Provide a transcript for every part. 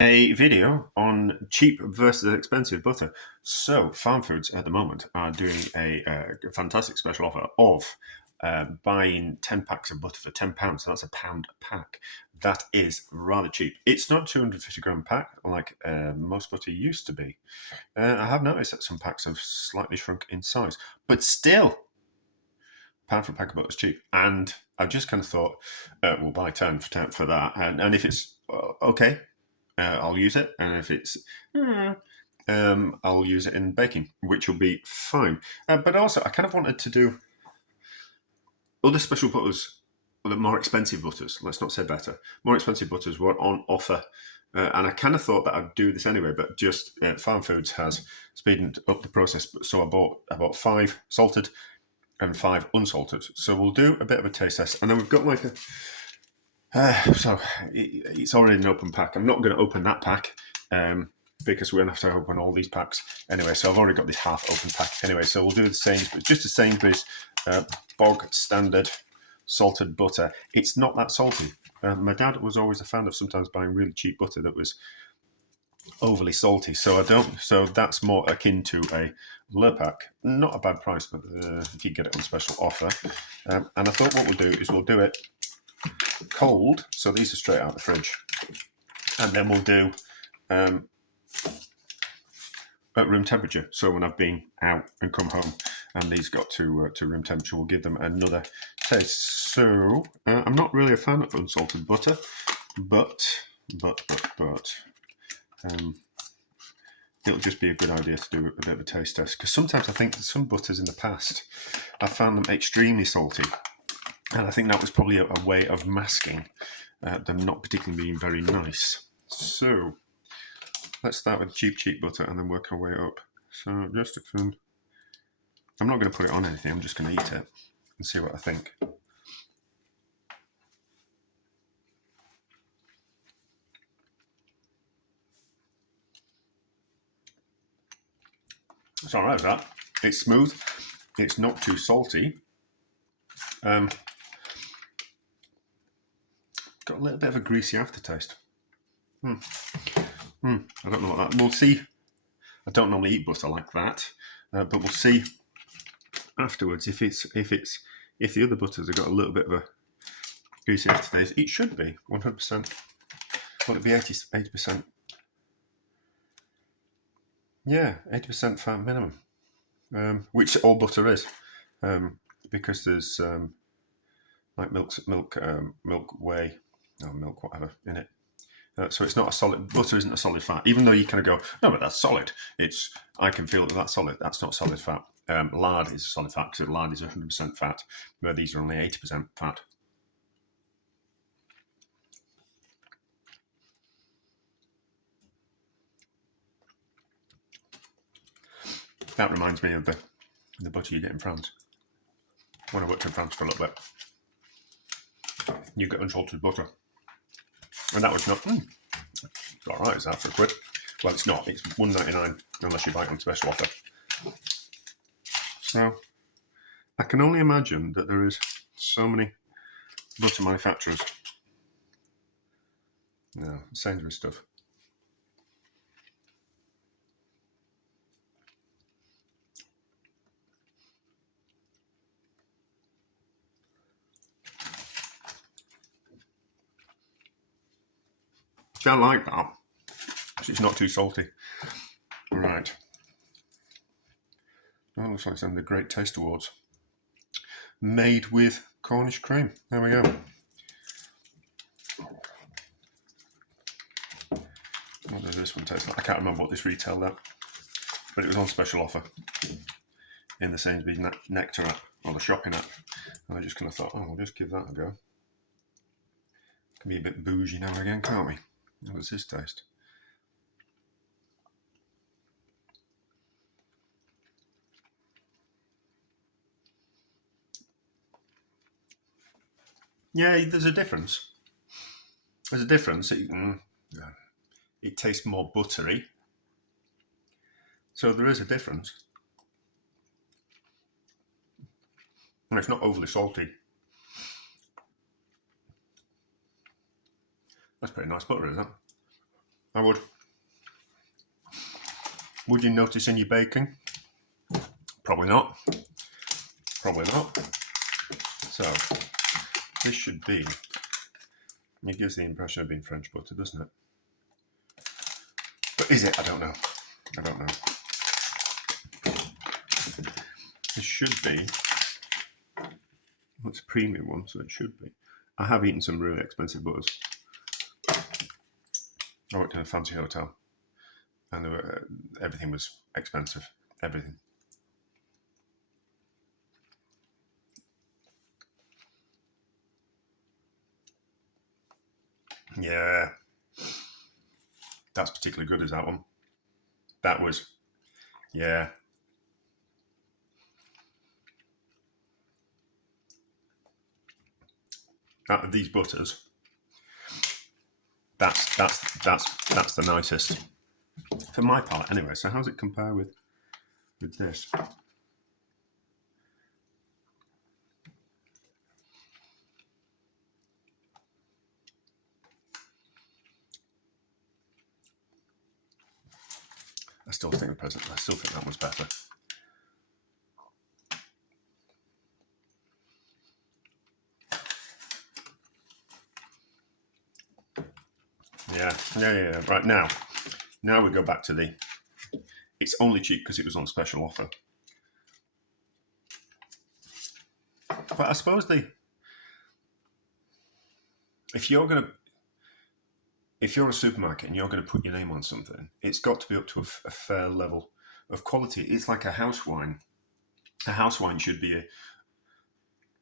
A video on cheap versus expensive butter. So, Farmfoods at the moment are doing a fantastic special offer of buying 10 packs of butter for £10. So that's £1 a pack. That is rather cheap. It's not 250 gram pack like most butter used to be. I have noticed that some packs have slightly shrunk in size, but still, pound for a pack of butter is cheap. And I just kind of thought, we'll buy 10 for that. And if it's okay, I'll use it, and if it's I'll use it in baking, which will be fine. But also, I kind of wanted to do other special butters, the more expensive butters. Let's not say better. More expensive butters were on offer, and I kind of thought that I'd do this anyway. But just Farm Foods has speeded up the process, so I bought 5 salted and 5 unsalted. So we'll do a bit of a taste test, and then we've got like a. So it's already an open pack. I'm not going to open that pack because we're going to have to open all these packs anyway. So I've already got this half open pack anyway. So we'll do the same, just the Sainsbury's bog standard salted butter. It's not that salty. My dad was always a fan of sometimes buying really cheap butter that was overly salty. So that's more akin to a Lurpak. Not a bad price, but if you get it on special offer. And I thought what we'll do is we'll do it cold, so these are straight out of the fridge, and then we'll do at room temperature. So when I've been out and come home, and these got to room temperature, we'll give them another taste. So I'm not really a fan of unsalted butter, but it'll just be a good idea to do a bit of a taste test, because sometimes I think that some butters in the past I've found them extremely salty. And I think that was probably a way of masking them not particularly being very nice. So let's start with cheap butter and then work our way up. So just I'm not going to put it on anything. I'm just going to eat it and see what I think. It's all right with that. It's smooth. It's not too salty. Got a little bit of a greasy aftertaste. I don't know what that. We'll see. I don't normally eat butter like that, but we'll see afterwards if the other butters have got a little bit of a greasy aftertaste. It should be 100%. Will it be 80%? Yeah, 80% fat minimum, which all butter is, because there's like milk whey, or milk whatever in it. So it's not a solid. Butter isn't a solid fat, even though you kind of go, no, but that's solid. I can feel that that's solid. That's not solid fat. Lard is a solid fat because lard is 100% fat, where these are only 80% fat. That reminds me of the butter you get in France. When I worked in France for a little bit, you get unsalted butter, and that was not. It's all right. Is that for £1? Well, it's not. It's £1.99 unless you buy it on special offer. So I can only imagine that there is so many butter manufacturers. No, Sainsbury's stuff. See, I like that. It's not too salty. Right. That looks like some of the Great Taste Awards. Made with Cornish cream. There we go. What does this one taste like? I can't remember what this retailed at, but it was on special offer in the Sainsbury's Nectar app, or the shopping app. And I just kind of thought, I'll just give that a go. Can be a bit bougie now and again, can't we? How does this taste? Yeah, there's a difference. There's a difference. It tastes more buttery. So there is a difference. And it's not overly salty. That's pretty nice butter, isn't it? I would. Would you notice in your baking? Probably not. Probably not. So this should be. It gives the impression of being French butter, doesn't it? But is it? I don't know. I don't know. This should be. Well, it's a premium one, so it should be. I have eaten some really expensive butters. I worked in a fancy hotel, and everything was expensive. Everything. Yeah. That's particularly good, is that one? That was, yeah. Out of these butters, that's the nicest for my part, anyway. So how does it compare with this? I still think that one's better. Yeah. Right, now we go back to the. It's only cheap because it was on special offer. But I suppose if you're a supermarket and you're going to put your name on something, it's got to be up to a fair level of quality. It's like a house wine. A house wine should be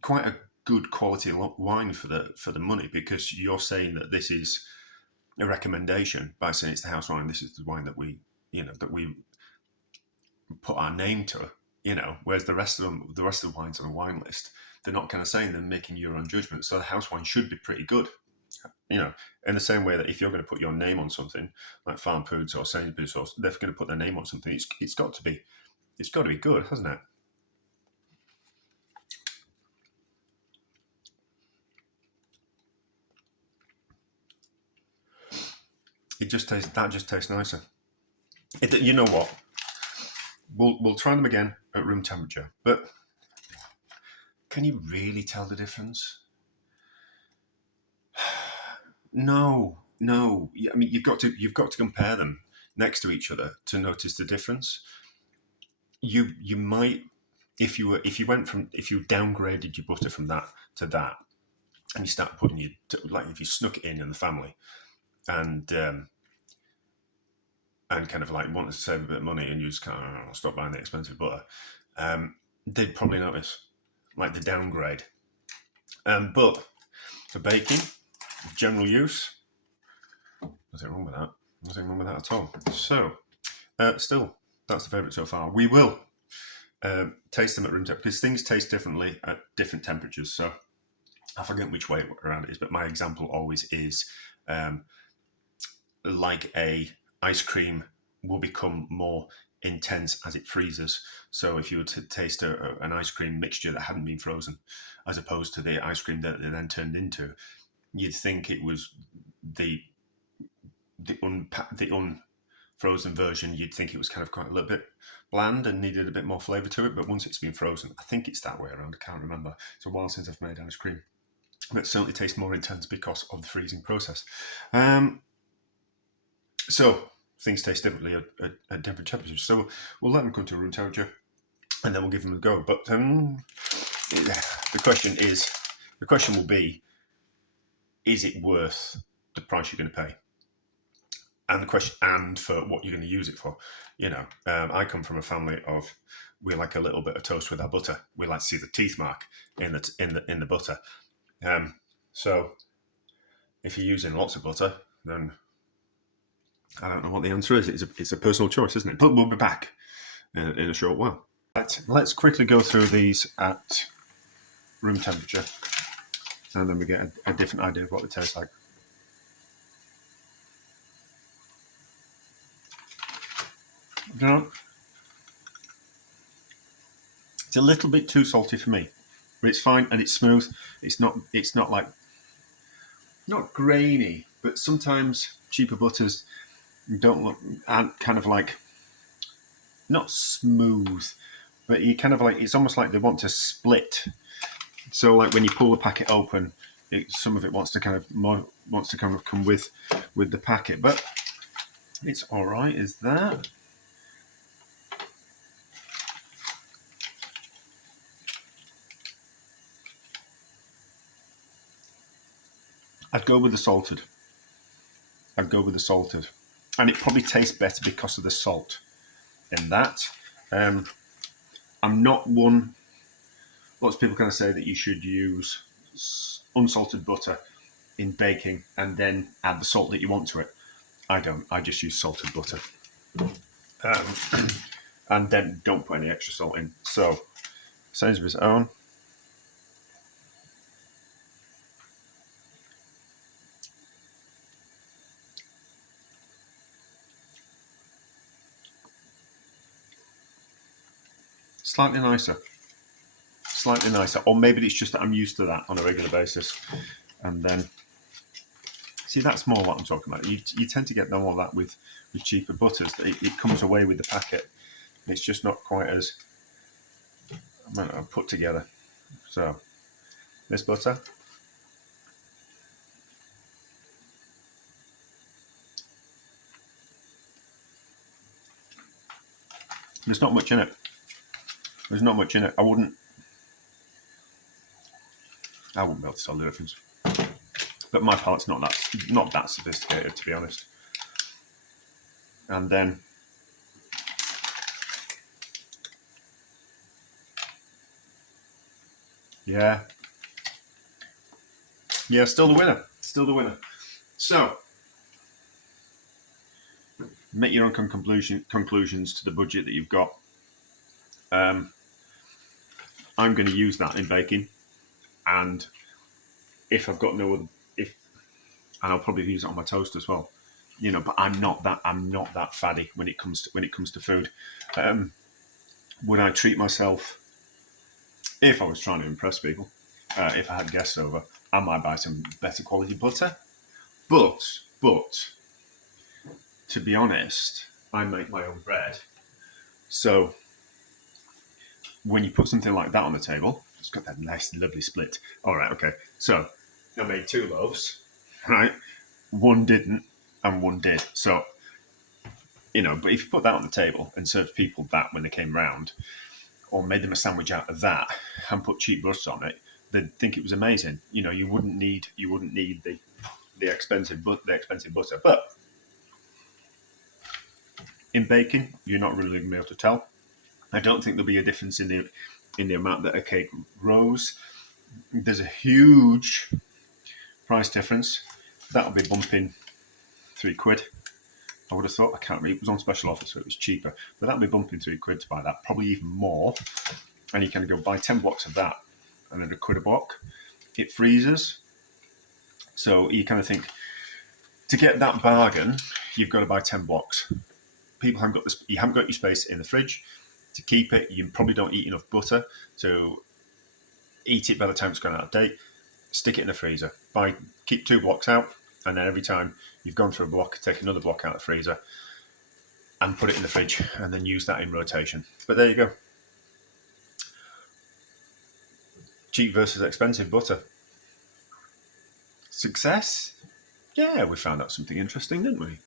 quite a good quality wine for the money, because you're saying that this is a recommendation by saying it's the house wine. This is the wine that we put our name to. Whereas the rest of the wines on a wine list, they're not kind of saying, they're making your own judgment. So the house wine should be pretty good. In the same way that if you're going to put your name on something like Farmfoods or Sainsbury's, or they're going to put their name on something, it's got to be good, hasn't it? That just tastes nicer. You know what? We'll try them again at room temperature, but can you really tell the difference? No. I mean, you've got to compare them next to each other to notice the difference. You might, if you downgraded your butter from that to that, and you start putting like if you snuck it in the family, and kind of like wanted to save a bit of money, and you just kind of stop buying the expensive butter, they'd probably notice like the downgrade. But for baking, general use, nothing wrong with that. Nothing wrong with that at all. So, still, that's the favourite so far. We will taste them at room temperature, because things taste differently at different temperatures. So, I forget which way around it is, but my example always is like a ice cream will become more intense as it freezes. So if you were to taste an ice cream mixture that hadn't been frozen, as opposed to the ice cream that it then turned into, you'd think it was the unfrozen version. You'd think it was kind of quite a little bit bland and needed a bit more flavour to it. But once it's been frozen, I think it's that way around. I can't remember. It's a while since I've made ice cream. But it certainly tastes more intense because of the freezing process. So things taste differently at different temperatures. So we'll let them come to room temperature, and then we'll give them a go. But the question will be, is it worth the price you're going to pay? And the question, and for what you're going to use it for. I come from a family of, we like a little bit of toast with our butter. We like to see the teeth mark in the butter. So if you're using lots of butter, then I don't know what the answer is. It's a personal choice, isn't it? But we'll be back in a short while. Let's quickly go through these at room temperature, and then we get a different idea of what they taste like. It's a little bit too salty for me, but it's fine and it's smooth. It's not like, not grainy, but sometimes cheaper butters, don't look and kind of like not smooth, but you kind of like it's almost like they want to split. So like when you pull the packet open, some of it wants to kind of come with the packet, but it's all right. Is that? I'd go with the salted. I'd go with the salted, and it probably tastes better because of the salt in that. Um, I'm not one. Lots of people kind of say that you should use unsalted butter in baking and then add the salt that you want to it. I don't. I just use salted butter, and then don't put any extra salt in. So Sainsbury's own. Slightly nicer. Slightly nicer. Or maybe it's just that I'm used to that on a regular basis. And then, see, that's more what I'm talking about. You tend to get more of that with cheaper butters. It comes away with the packet. It's just not quite as put together. So, this butter. There's not much in it. There's not much in it. I wouldn't be able to tell the difference. But my palate's not that sophisticated, to be honest. And then, yeah, still the winner. Still the winner. So, make your own conclusions to the budget that you've got. I'm going to use that in baking, and if I've got no other, and I'll probably use it on my toast as well. But I'm not that faddy when it comes to food. Would I treat myself if I was trying to impress people? If I had guests over, I might buy some better quality butter. But to be honest, I make my own bread. So when you put something like that on the table, it's got that nice, lovely split. All right, okay. So I made 2 loaves, right? One didn't, and one did. So, but if you put that on the table and served people that when they came round, or made them a sandwich out of that and put cheap butter on it, they'd think it was amazing. You wouldn't need the expensive butter, but in baking, you're not really going to be able to tell. I don't think there'll be a difference in the amount that a cake rose. There's a huge price difference. That'll be bumping £3. I would have thought. I can't remember. It was on special offer, so it was cheaper. But that'll be bumping £3 to buy that, probably even more. And you can go buy 10 blocks of that, and then £1 a block. It freezes, so you kind of think to get that bargain, you've got to buy 10 blocks. You haven't got your space in the fridge to keep it. You probably don't eat enough butter to eat it by the time it's gone out of date. Stick it in the freezer. Keep 2 blocks out, and then every time you've gone through a block, take another block out of the freezer and put it in the fridge, and then use that in rotation. But there you go. Cheap versus expensive butter. Success? Yeah, we found out something interesting, didn't we?